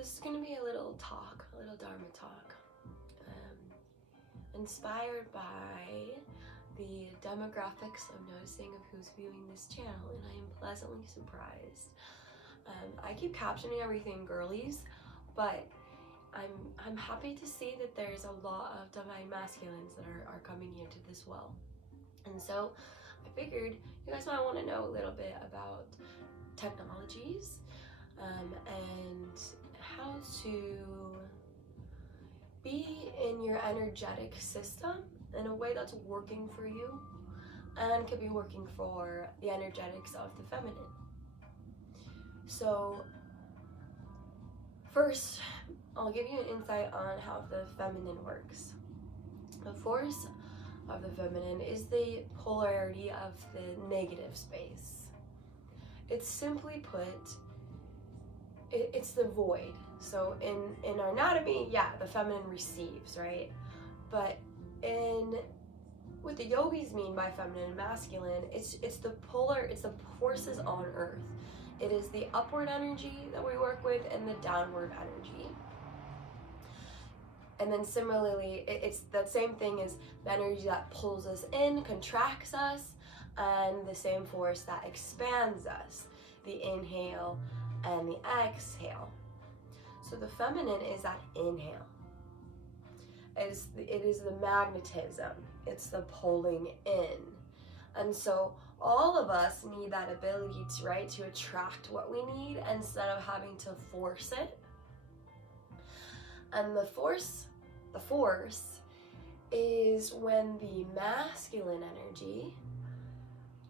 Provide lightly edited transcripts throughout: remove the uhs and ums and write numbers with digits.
this is going to be a little talk, a little Dharma talk, inspired by the demographics I'm noticing of who's viewing this channel, and I am pleasantly surprised. I keep captioning everything girlies, but I'm happy to see that there's a lot of divine masculines that are coming into this well. And so I figured you guys might want to know a little bit about technologies and how to be in your energetic system in a way that's working for you and could be working for the energetics of the feminine. So first, I'll give you an insight on how the feminine works. The force of the feminine is the polarity of the negative space. It's simply put, it's the void. So in our anatomy, yeah, the feminine receives, right? But what the yogis mean by feminine and masculine, it's the forces on earth. It is the upward energy that we work with and the downward energy. And then similarly, it's that same thing as the energy that pulls us in, contracts us, and the same force that expands us, the inhale and the exhale. So the feminine is that inhale. It is the magnetism. It's the pulling in. And so all of us need that ability to, right, to attract what we need instead of having to force it. And the force is when the masculine energy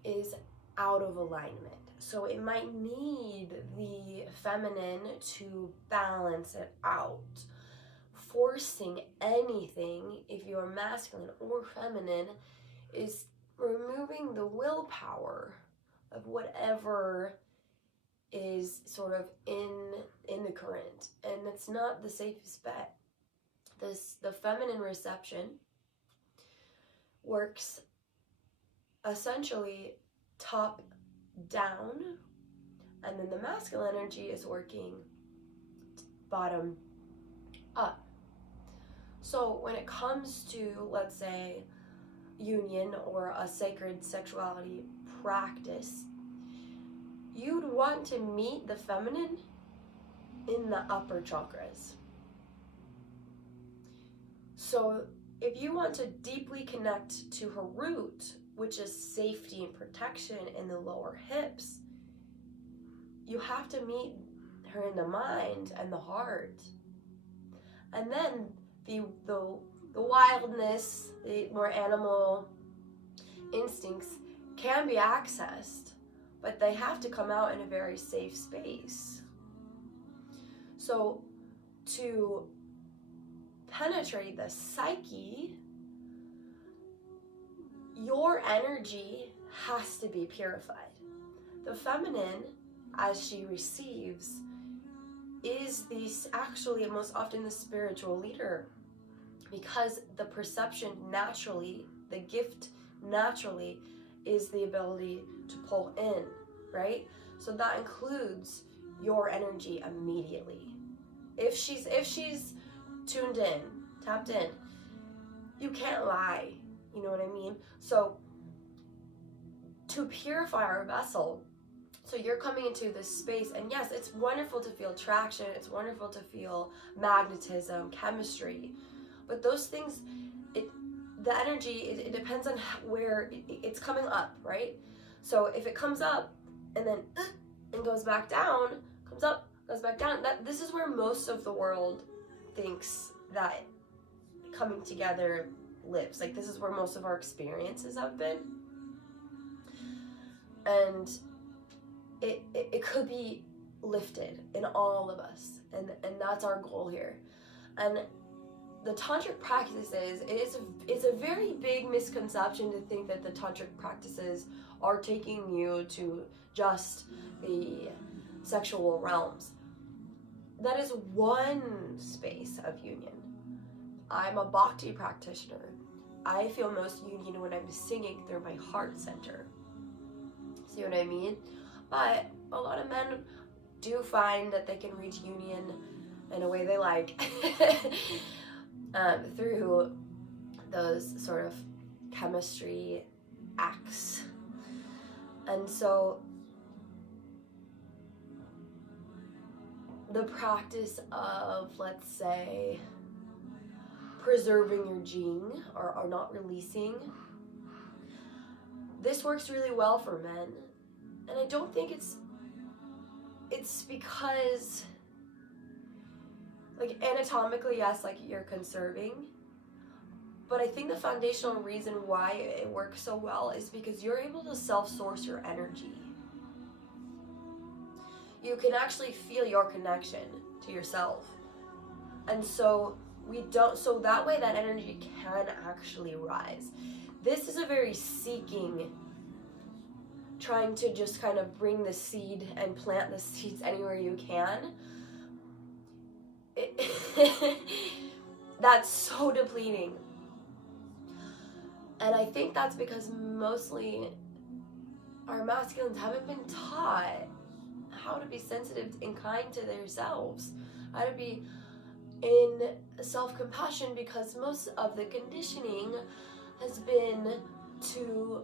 is out of alignment. So it might need the feminine to balance it out. Forcing anything, if you're masculine or feminine, is removing the willpower of whatever is sort of in the current, and it's not the safest bet. The feminine reception works essentially top down, and then the masculine energy is working bottom up. So when it comes to, let's say, union or a sacred sexuality practice, you'd want to meet the feminine in the upper chakras. So if you want to deeply connect to her root, which is safety and protection in the lower hips, you have to meet her in the mind and the heart. And then the wildness, the more animal instincts can be accessed, but they have to come out in a very safe space. So to penetrate the psyche, your energy has to be purified. The feminine, as she receives, is actually most often the spiritual leader, because the perception naturally, the gift naturally, is the ability to pull in, right? So that includes your energy immediately. If she's tuned in, tapped in, you can't lie, you know what I mean? So to purify our vessel, so you're coming into this space, and yes, it's wonderful to feel traction, it's wonderful to feel magnetism, chemistry, but those things, the energy, it depends on where it's coming up, right? So if it comes up and then and goes back down, comes up, goes back down, this is where most of the world thinks that coming together lives. Like, this is where most of our experiences have been. And it could be lifted in all of us, and that's our goal here. And the tantric practices, it's a very big misconception to think that the tantric practices are taking you to just the sexual realms. That is one space of union. I'm a bhakti practitioner. I feel most union when I'm singing through my heart center. See what I mean? But a lot of men do find that they can reach union in a way they like through those sort of chemistry acts. And so the practice of, let's say, preserving your gene or not releasing, this works really well for men. And I don't think it's because, like, anatomically, yes, like, you're conserving, but I think the foundational reason why it works so well is because you're able to self-source your energy. You can actually feel your connection to yourself. And so so that way that energy can actually rise. This is a very seeking, trying to just kind of bring the seed and plant the seeds anywhere you can. That's so depleting. And I think that's because mostly our masculines haven't been taught how to be sensitive and kind to themselves, how to be in self-compassion, because most of the conditioning has been to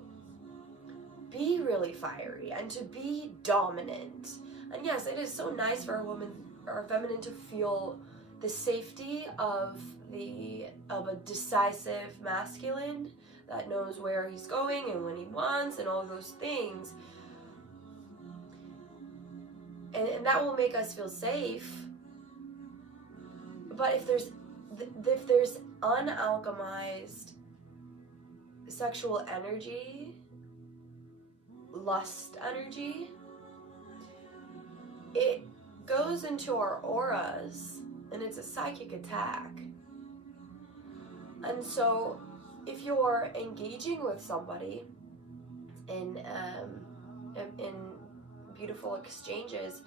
be really fiery and to be dominant. And yes, it is so nice for a woman or a feminine to feel the safety of a decisive masculine that knows where he's going and when he wants and all those things. And that will make us feel safe. But if there's unalchemized sexual energy, lust energy, it goes into our auras and it's a psychic attack. And so if you're engaging with somebody in beautiful exchanges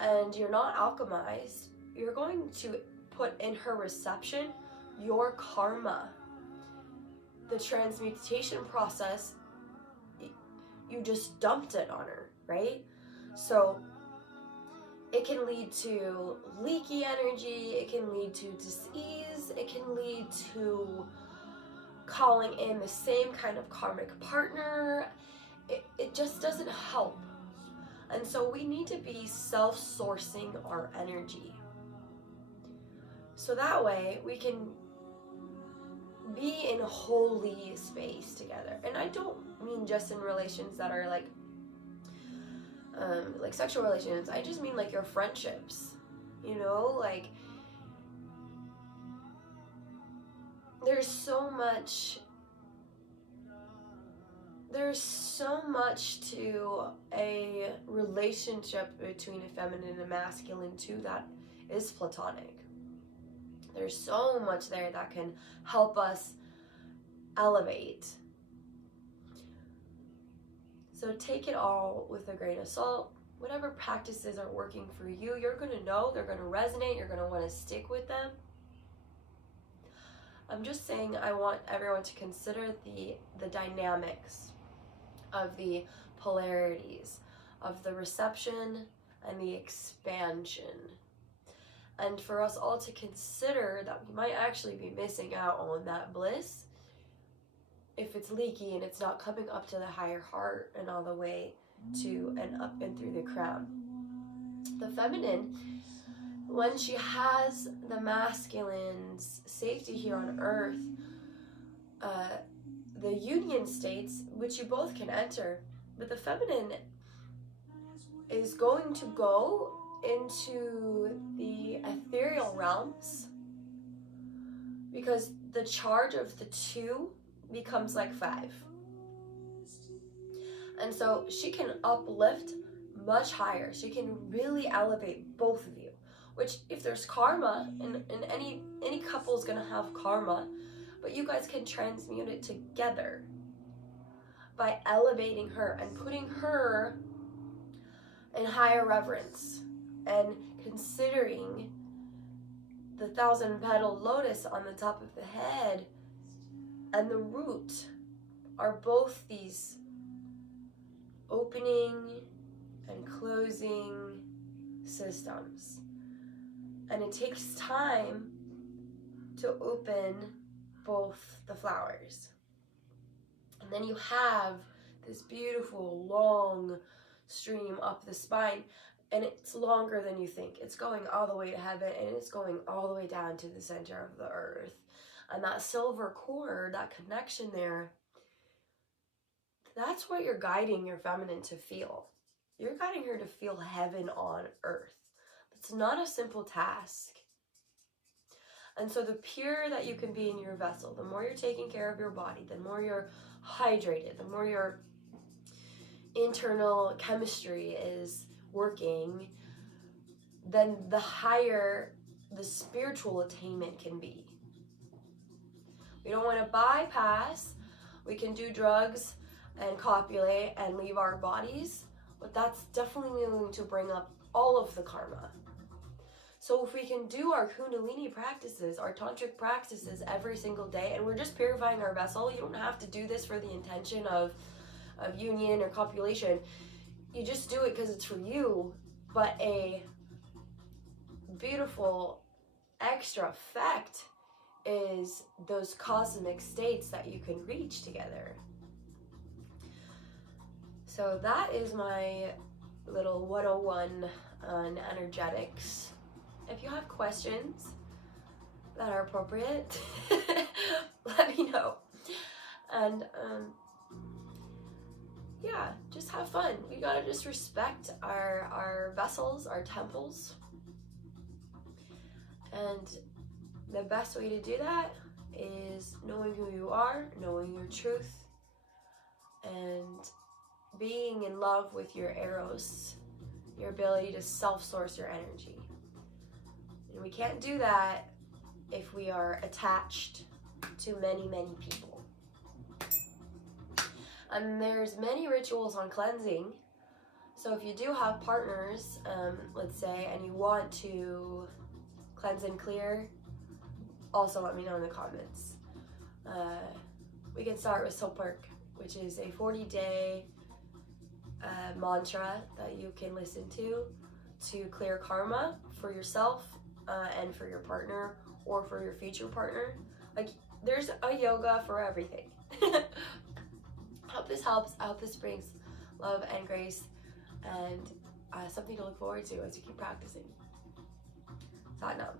and you're not alchemized, you're going to put in her reception your karma. The transmutation process, you just dumped it on her, right? So it can lead to leaky energy, it can lead to dis-ease, it can lead to calling in the same kind of karmic partner. It just doesn't help. And so we need to be self-sourcing our energy. So that way we can be in a holy space together. And I don't mean just in relations that are like sexual relations. I just mean like your friendships, you know, like there's so much to a relationship between a feminine and a masculine too that is platonic. There's so much there that can help us elevate. So take it all with a grain of salt. Whatever practices are working for you, you're going to know, they're going to resonate, you're going to want to stick with them. I'm just saying I want everyone to consider the dynamics of the polarities of the reception and the expansion. And for us all to consider that we might actually be missing out on that bliss if it's leaky and it's not coming up to the higher heart and all the way to and up and through the crown. The feminine, when she has the masculine's safety here on earth, the union states, which you both can enter, but the feminine is going to go into the ethereal realms because the charge of the 2 becomes like 5. And so she can uplift much higher. She can really elevate both of you, which if there's karma, and any couple is going to have karma, but you guys can transmute it together by elevating her and putting her in higher reverence and considering the 1,000-petal lotus on the top of the head and the root are both these opening and closing systems. And it takes time to open both the flowers. And then you have this beautiful long stream up the spine, and it's longer than you think. It's going all the way to heaven, and it's going all the way down to the center of the earth. And that silver cord, that connection there, that's what you're guiding your feminine to feel. You're guiding her to feel heaven on earth. It's not a simple task. And so the purer that you can be in your vessel, the more you're taking care of your body, the more you're hydrated, the more your internal chemistry is working, then the higher the spiritual attainment can be. We don't want to bypass. We can do drugs and copulate and leave our bodies, but that's definitely going to bring up all of the karma. So if we can do our Kundalini practices, our tantric practices every single day, and we're just purifying our vessel, you don't have to do this for the intention of union or copulation. You just do it because it's for you, but a beautiful extra effect is those cosmic states that you can reach together. So that is my little 101 on energetics. If you have questions that are appropriate, let me know. And yeah, just have fun. We gotta just respect our vessels, our temples. And the best way to do that is knowing who you are, knowing your truth, and being in love with your eros, your ability to self-source your energy. And we can't do that if we are attached to many, many people. And there's many rituals on cleansing. So if you do have partners, let's say, and you want to cleanse and clear, also let me know in the comments. We can start with Sopurk, which is a 40-day mantra that you can listen to clear karma for yourself and for your partner or for your future partner. Like, there's a yoga for everything. I hope this helps. I hope this brings love and grace and something to look forward to as you keep practicing. Satnam.